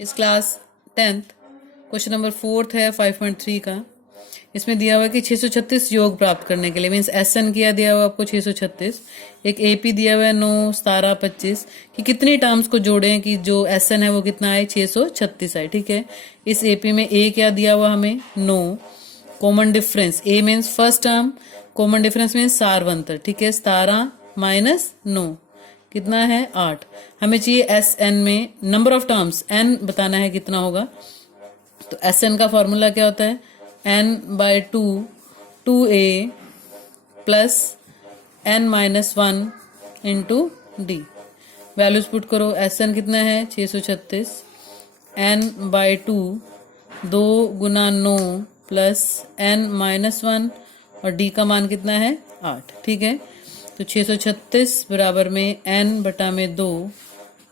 इस class 10th question number 4 है 5.3 का। इसमें दिया हुआ है कि 636 योग प्राप्त करने के लिए मीन्स एसएन किया दिया हुआ आपको 636, एक एपी दिया हुआ है 9, 17, 25 कि कितनी टर्म्स को जोड़ें कि जो एसएन है वो कितना है 636 है। ठीक है, इस एपी में ए क्या दिया हुआ हमें 9, common difference a means first term, common difference means सारवंतर। ठीक है, 17 माइनस 9 कितना है 8। हमें चाहिए एस एन में नंबर ऑफ टर्म्स एन बताना है कितना होगा। तो एस एन का फॉर्मूला क्या होता है n by 2 2a plus n minus 1 into d. Values put करो, एस एन कितना है 636, एन बाय 2 2 गुना 9 प्लस एन माइनस 1 और डी का मान कितना है 8। ठीक है, तो 636 बराबर में n बटा में 2,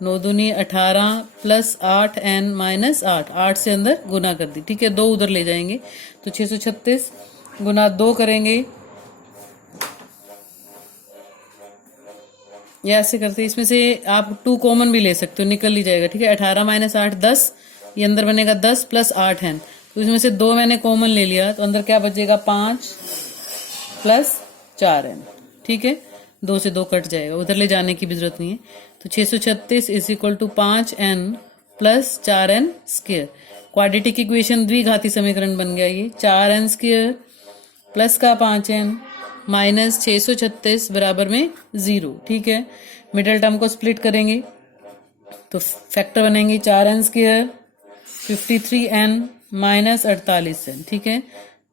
9 दूनी 18 प्लस 8 n माइनस 8, 8 से अंदर गुना कर दी। ठीक है, 2 उधर ले जाएंगे तो 636 गुना 2 करेंगे, या ऐसे करते इसमें से आप 2 कॉमन भी ले सकते हो, निकल ही जाएगा। ठीक है, 18 माइनस 8 10, ये अंदर बनेगा 10 प्लस 8 n, तो इसमें से 2 मैंने कॉमन ले लिया तो अंदर क्या बचेगा 5 प्लस 4 n। ठीक है, 2 से 2 कट जाएगा, उधर ले जाने की भी जरूरत नहीं है। तो 636 is equal to 5n plus 4n square. Quadratic equation द्विघाती समीकरण बन गया ये। 4n स्क्वायर प्लस का 5n माइनस 636 बराबर में 0। ठीक है, मिडिल टर्म को स्प्लिट करेंगे तो फैक्टर बनेंगे 4n square 53n minus 48n। ठीक है,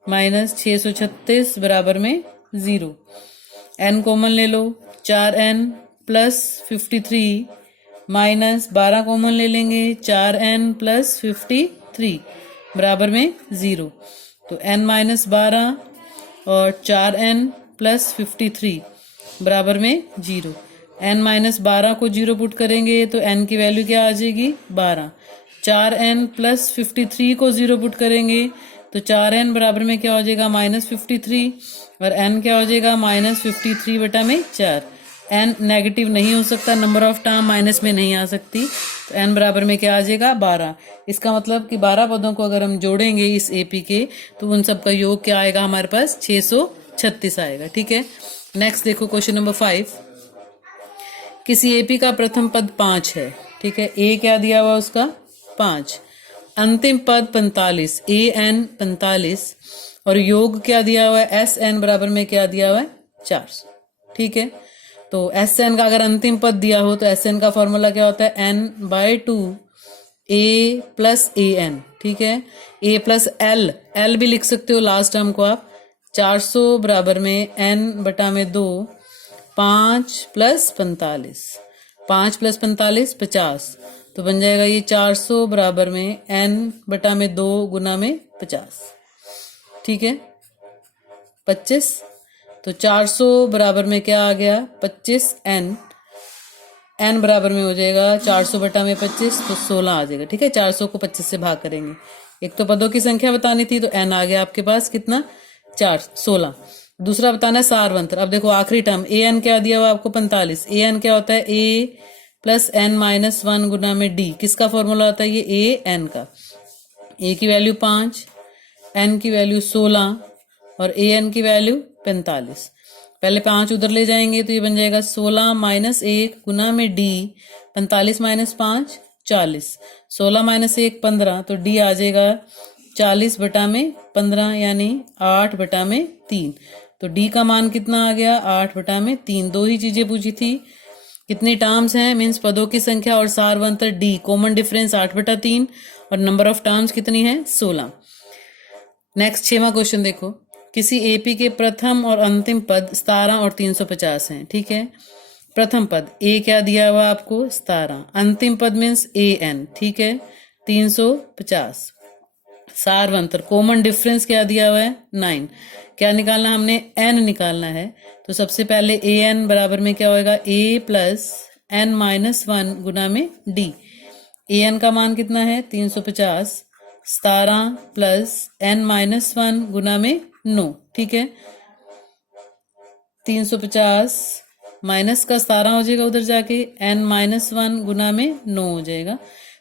माइनस 636 बराबर में 0। n कॉमन ले लो, 4n प्लस 53 माइनस 12 कॉमन ले लेंगे, 4n प्लस 53 बराबर में 0। तो n माइनस 12 और 4n प्लस 53 बराबर में 0। n माइनस 12 को 0 पुट करेंगे तो n की वैल्यू क्या आ जाएगी 12। 4n प्लस 53 को 0 पुट करेंगे तो 4n बराबर में क्या हो जाएगा माइनस 53 और n क्या हो जाएगा माइनस 53 बटा में 4। n नेगेटिव नहीं हो सकता, नंबर ऑफ टर्म माइनस में नहीं आ सकती, तो n बराबर में क्या आ जाएगा 12। इसका मतलब कि 12 पदों को अगर हम जोड़ेंगे इस एपी के तो उन सब का योग क्या आएगा हमारे पास 636 आएगा। ठीक है, नेक्स्ट देखो क्वेश्चन नंबर 5। किसी एपी का प्रथम पद 5 है। ठीक है, ए क्या दिया हुआ उसका 5, अंतिम पद 45, ए एन 45 और योग क्या दिया हुआ है एस एन बराबर में क्या दिया हुआ है 400। ठीक है, तो एस एन का अगर अंतिम पद दिया हो तो एस एन का फॉर्मूला क्या होता है n by 2 A plus a N. ठीक है, ए प्लस एल, एल भी लिख सकते हो लास्ट टर्म को आप। 400 बराबर में एन बटा में 2, 5 प्लस 45, 5 प्लस 45 50, तो बन जाएगा ये 400 बराबर में n बटा में 2 गुना में 50। ठीक है, 25, तो 400 बराबर में क्या आ गया 25n, n बराबर में हो जाएगा 400 बटा में 25 तो 16 आ जाएगा। ठीक है, 400 को 25 से भाग करेंगे, एक तो पदों की संख्या बतानी थी तो n आ गया आपके पास कितना 16। दूसरा बताना है सारवंतर। अब देखो आखिरी टर्म ए एन क्या दिया हुआ आपको 45, ए एन क्या होता है ए प्लस एन माइनस 1 गुना में डी। किसका फॉर्मूला होता है ये ए एन का। ए की वैल्यू 5, एन की वैल्यू 16 और ए एन की वैल्यू 45। पहले 5 उधर ले जाएंगे तो ये बन जाएगा 16 माइनस 1 गुना में डी, 45 माइनस 5 40, 16 माइनस 1 15, तो डी आ जाएगा 40 बटा में 15 यानी 8 बटा में 3। तो डी का मान कितना आ गया 8 बटा में 3। दो ही चीजें पूछी थी, कितनी टर्म्स हैं मीन्स पदों की संख्या और सारवंतर डी, कॉमन डिफरेंस 8 बटा 3 और नंबर ऑफ टर्म्स कितनी है 16। नेक्स्ट 6वां क्वेश्चन देखो, किसी एपी के प्रथम और अंतिम पद 17 और 350 हैं। ठीक है, प्रथम पद ए क्या दिया हुआ आपको 17, अंतिम पद मीन्स ए एन। ठीक है, 350। सारवंतर कॉमन डिफरेंस क्या दिया हुआ है 9। क्या निकालना हमने n निकालना है, तो सबसे पहले ए एन बराबर में क्या होएगा a प्लस एन माइनस 1 गुना में d। ए एन का मान कितना है 350, 17 प्लस एन माइनस 1 गुना में 9। ठीक है, 350 माइनस का 17 हो जाएगा उधर जाके, n माइनस 1 गुना में 9 हो जाएगा।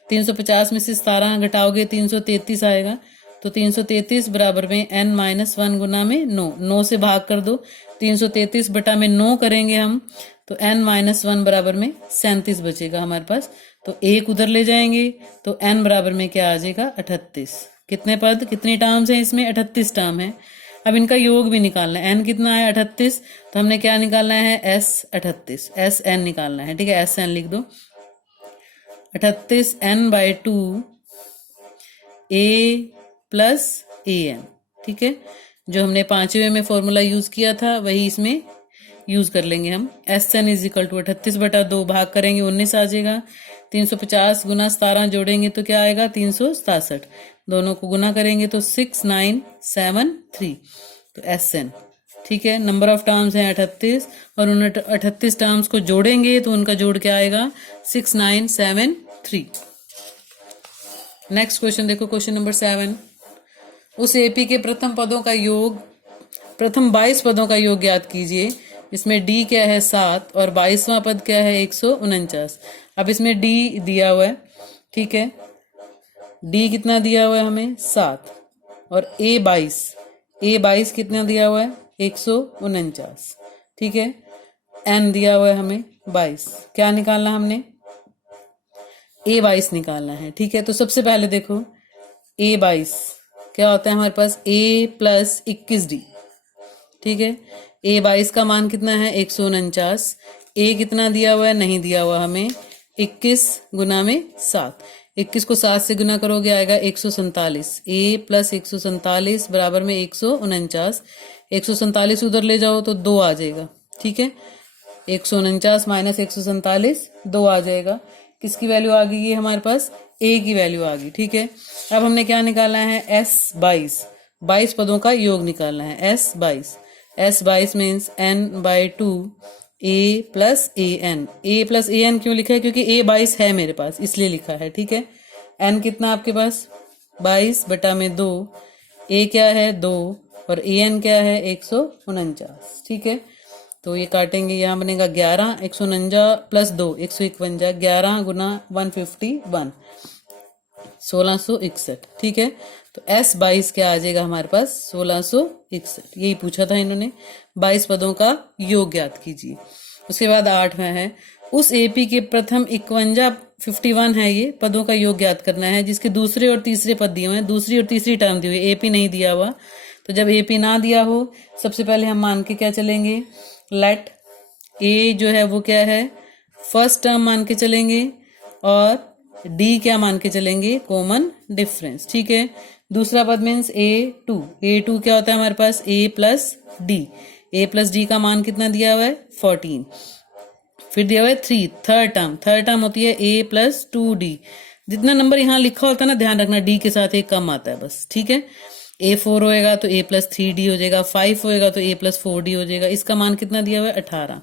350 में से 17 घटाओगे 333 आएगा। तो 333 बराबर में n-1 गुना में 9 से भाग कर दो। 333 बटा में 9 करेंगे हम, तो n-1 बराबर में 37 बचेगा हमारे पास। तो 1 उधर ले जाएंगे तो n बराबर में क्या आ जाएगा 38। कितने पद, कितनी टर्म्स हैं इसमें, 38 टर्म है। अब इनका योग भी निकालना है। n कितना है 38, तो हमने क्या निकालना है s 38, s n निकालना है। ठीक है, s n लिख दो। 38 n/2 a plus a N. ठीक है, जो हमने 5वें में फॉर्मूला यूज किया था वही इसमें यूज कर लेंगे हम। S n is equal to 38 बटा 2, भाग करेंगे 19 आ जाएगा। 350 गुना 17 जोड़ेंगे तो क्या आएगा 367, दोनों को गुना करेंगे तो 6973, तो एस एन। ठीक है, नंबर ऑफ टर्म्स हैं 38 और उन 38 टर्म्स को जोड़ेंगे तो उनका जोड़ क्या आएगा 6973। नेक्स्ट क्वेश्चन देखो, क्वेश्चन नंबर 7। उस एपी के प्रथम पदों का योग, प्रथम 22 पदों का योग ज्ञात कीजिए। इसमें डी क्या है 7 और 22वां पद क्या है 149। अब इसमें डी दिया हुआ है, ठीक है, डी कितना दिया हुआ है हमें 7 और ए 22 कितना दिया हुआ है 149। ठीक है, एन दिया हुआ है हमें 22, क्या निकालना हमने ए 22 निकालना है। ठीक है, तो सबसे पहले देखो ए 22 क्या होता है हमारे पास a प्लस 21d। ठीक है, a 22 का मान कितना है 149। a कितना दिया हुआ है, नहीं दिया हुआ हमें, 21 गुना में 7, 21 को 7 से गुना करोगे आएगा 147। a प्लस 147 बराबर में 149। 147 उधर ले जाओ तो 2 आ जाएगा। ठीक है, 149 माइनस 147 2 आ जाएगा। किसकी वैल्यू आ गई ये हमारे पास, a की वैल्यू आ गई। ठीक है, अब हमने क्या निकालना है s 22 पदों का योग निकालना है। s 22 means n/2 a plus a n क्यों लिखा है, क्योंकि a 22 है मेरे पास इसलिए लिखा है। ठीक है, n कितना आपके पास 22 बटा में 2, a क्या है 2 और a n क्या है 149। ठीक है, तो ये काटेंगे, यहाँ बनेगा 11, 149 प्लस 2 151, 11 गुना 151 1661। ठीक है, तो s 22 क्या आ जाएगा हमारे पास 1661। यही पूछा था इन्होंने, 22 पदों का योग ज्ञात कीजिए। उसके बाद 8वां है, उस एपी के प्रथम 51 है ये पदों का योग ज्ञात करना है जिसके दूसरे और तीसरे पद दिए हुए हैं। दूसरी और तीसरी टर्म दी हुई, एपी नहीं दिया हुआ। तो जब एपी ना दिया हो सबसे पहले हम मान के क्या चलेंगे, लेट ए जो है वो क्या है फर्स्ट टर्म मान के चलेंगे और डी क्या मान के चलेंगे, कॉमन डिफरेंस। ठीक है, दूसरा पद मीन्स A2 क्या होता है हमारे पास a प्लस डी का मान कितना दिया हुआ है 14। फिर दिया हुआ है 3, थर्ड टर्म होती है a प्लस 2d। जितना नंबर यहाँ लिखा होता है ना ध्यान रखना, डी के साथ एक कम आता है बस। ठीक है, A4 होएगा तो a प्लस 3d हो जाएगा, 5 होएगा तो a प्लस 4d हो जाएगा। इसका मान कितना दिया हुआ है 18।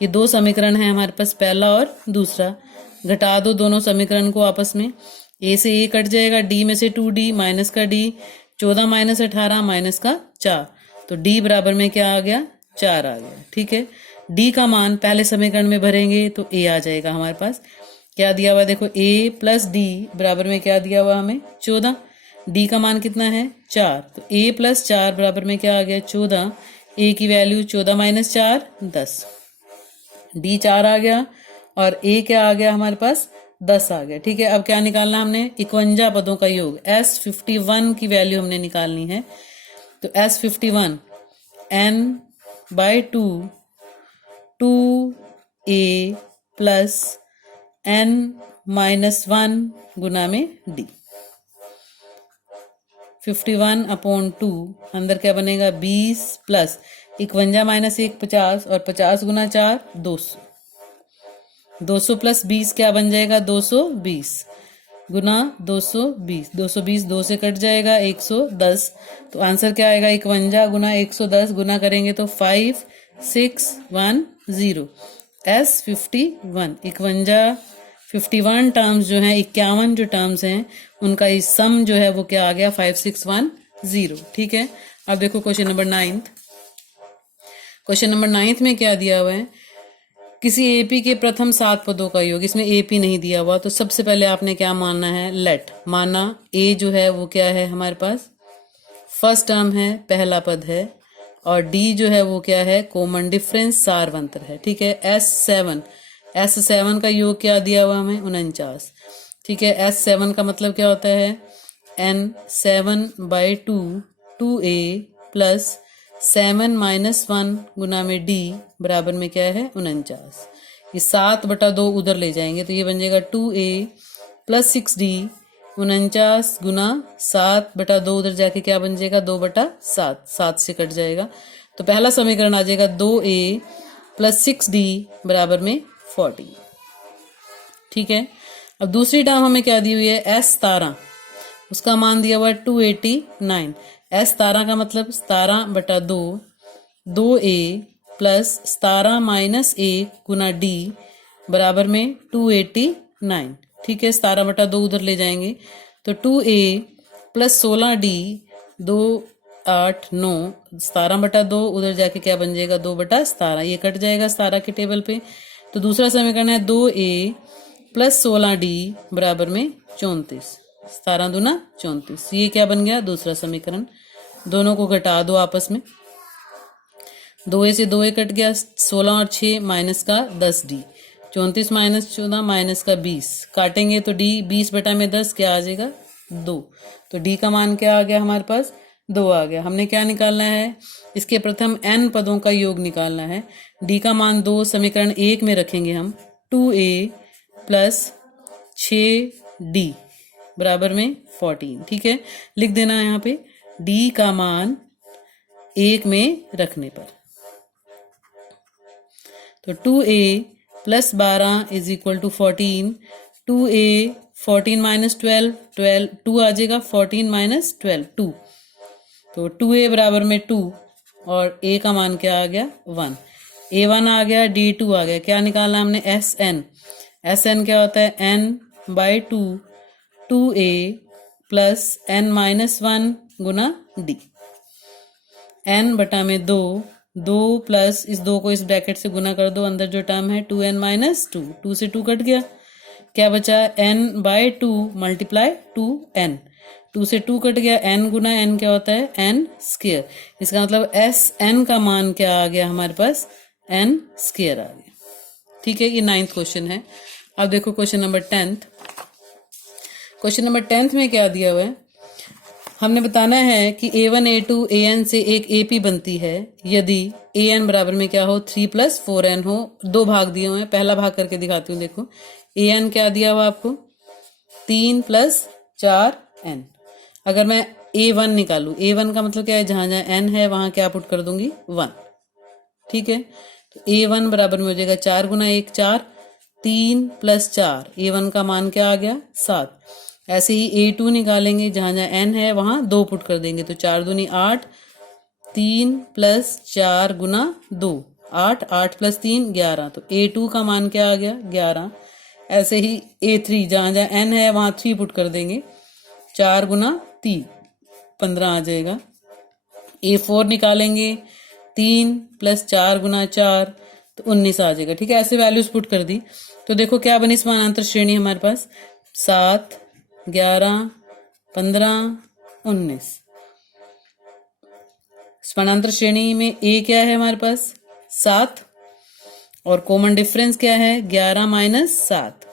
ये 2 समीकरण है हमारे पास, पहला और दूसरा। घटा दो दोनों समीकरण को आपस में, a से a कट जाएगा, d में से 2d माइनस का d, 14 माइनस 18 माइनस का 4, तो d बराबर में क्या आ गया 4 आ गया। ठीक है, d का मान पहले समीकरण में भरेंगे तो a आ जाएगा हमारे पास। क्या दिया हुआ देखो a प्लस d बराबर में क्या दिया हुआ हमें 14, d का मान कितना है 4, तो a प्लस 4 बराबर में क्या आ गया 14। a की वैल्यू 14 माइनस 4 10, d 4 आ गया और a क्या आ गया हमारे पास 10 आ गया। ठीक है, अब क्या निकालना हमने 51 पदों का योग, S51 की वैल्यू हमने निकालनी है। तो S51 n/2 2a plus n-1 गुना में d, 51/2 अंदर क्या बनेगा 20 प्लस 51 माइनस 1 50 और 50 गुना 4 200, 200 प्लस 20 क्या बन जाएगा 220 गुना 220, 220 2 से कट जाएगा 110, तो आंसर क्या आएगा 51 गुना 110 गुना करेंगे तो 5610। S51 51 टर्म्स जो हैं 51 जो टर्म्स हैं उनका इस सम जो है वो क्या आ गया 5610। ठीक है, अब देखो क्वेश्चन नंबर 9। क्वेश्चन नंबर 9 में क्या दिया हुआ है, किसी एपी के प्रथम 7 पदों का योग, इसमें एपी नहीं दिया हुआ, तो सबसे पहले आपने क्या मानना है, लेट माना ए जो है वो क्या है हमारे पास फर्स्ट टर्म है, पहला पद है, और डी जो है वो क्या है कॉमन डिफरेंस सारवंतर है। ठीक है, S7 का योग क्या दिया हुआ हमें 49। ठीक है, S7 का मतलब क्या होता है N7/2 2A प्लस 7 - 1 गुना में D बराबर में क्या है 49। ये 7/2 उधर ले जाएंगे तो ये बन जाएगा 2A प्लस 6D 49 गुना 7/2 उधर जाके क्या बन जाएगा 2/7, 7 से कट जाएगा तो पहला समीकरण आ जाएगा 2A प्लस 6D बराबर में 40। ठीक है, अब दूसरी टर्म हमें क्या दी हुई है S17, उसका मान दिया हुआ है 289। S17 का मतलब 17/2 2A प्लस 17 माइनस 1 गुना D बराबर में 289। ठीक है, 17/2 उधर ले जाएंगे तो 2A प्लस 16D 2 8 9 17/2 उधर जाके क्या बन जाएगा 2/17, ये कट जाएगा 17 के टेबल पे। तो दूसरा समीकरण है 2A प्लस 16D बराबर में 34, 17 दूना 34, ये क्या बन गया दूसरा समीकरण। दोनों को घटा दो आपस में, 2A से 2A कट गया, 16 और 6 माइनस का 10D, 34 माइनस 14 माइनस का 20, काटेंगे तो D 20/10 क्या आ जाएगा 2। तो D का मान क्या आ गया हमारे पास 2 आ गया। हमने क्या निकालना है, इसके प्रथम n पदों का योग निकालना है। D का मान 2 समीकरण 1 में रखेंगे हम, 2A प्लस 6D बराबर में 14। ठीक है, लिख देना यहाँ पे D का मान 1 में रखने पर, तो 2A plus 12 is equal to 14, 2A 14 minus 12 2 आ जाएगा, 14 माइनस 12 2, तो 2A बराबर में 2 और A का मान क्या आ गया 1, A1 आ गया, D2 आ गया। क्या निकालना हमने SN क्या होता है N/2 2A plus N minus 1 गुना D, N बटा में 2 2 प्लस इस 2 को इस ब्रैकेट से गुना कर दो, अंदर जो टर्म है 2N माइनस 2, 2 से 2 कट गया, क्या बचा N/2 मल्टीप्लाई 2N, 2 से 2 कट गया, N गुना N क्या होता है N स्क्वायर, इसका मतलब SN का मान क्या आ गया हमारे पास N स्क्वायर आ गया। ठीक है, ये 9th क्वेश्चन है। अब देखो question number 10th। Question number 10th में क्या दिया हुआ है, हमने बताना है कि A1 A2 AN से एक AP बनती है यदि AN बराबर में क्या हो 3 + 4N हो। 2 भाग दिए हुए हैं, पहला भाग करके दिखाती हूँ। देखो AN क्या दिया हुआ आपको 3 + 4N। अगर मैं A1 निकालू, A1 का मतलब क्या है जहां जहां N है वहां क्या पुट कर दूंगी 1। ठीक है, तो A1 बराबर में हो जाएगा 4 गुना 1 4, 3 + 4, A1 का मान क्या आ गया 7। ऐसे ही A2 निकालेंगे, जहां जहां N है वहां 2 पुट कर देंगे, तो 4 दूनी 8, 3 + 4 गुना 2 8, 8 + 3 11, तो A2 का मान क्या आ गया 11। ऐसे ही A3 जहां जहां N है वहां 3 पुट कर देंगे, 4 गुना 3 15 आ जाएगा। A4 निकालेंगे, 3 + 4 गुना 4 तो 19 आ जाएगा। ठीक है, ऐसे वैल्यूज पुट कर दी तो देखो क्या बनी समानांतर श्रेणी हमारे पास 7 11 15 19। समानांतर श्रेणी में A क्या है हमारे पास 7 और कॉमन डिफरेंस क्या है 11 - 7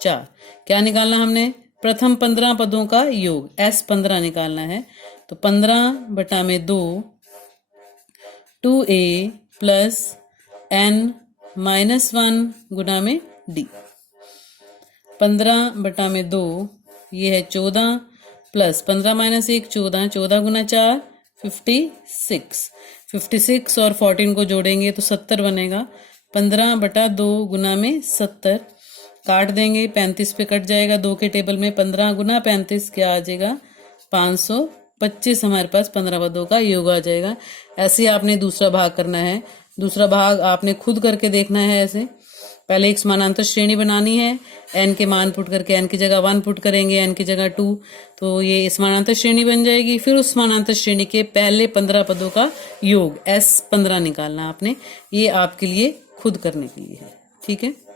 4। क्या निकालना हमने प्रथम 15 पदों का योग S15 निकालना है, तो 15 में 2 2A प्लस N माइनस 1 गुना में D, 15 में 2 ये है 14 प्लस 15 - 1 14, 14 गुना 4 56, 56 और 14 को जोड़ेंगे तो 70 बनेगा। 15/2 गुना में 70, काट देंगे 35 पे कट जाएगा 2 के टेबल में, 15 गुना 35 क्या आ जाएगा 525 हमारे पास 15 पदों का योग आ जाएगा। ऐसे आपने दूसरा भाग करना है, दूसरा भाग आपने खुद करके देखना है। ऐसे पहले एक समानांतर श्रेणी बनानी है, n के मान पुट करके n की जगह 1 पुट करेंगे, n की जगह 2, तो ये समानांतर श्रेणी बन जाएगी। फिर उस समानांतर श्रेणी के पहले 15 पदों का योग S15 निकालना आपने, ये आपके लिए खुद करने के लिए है। ठीक है।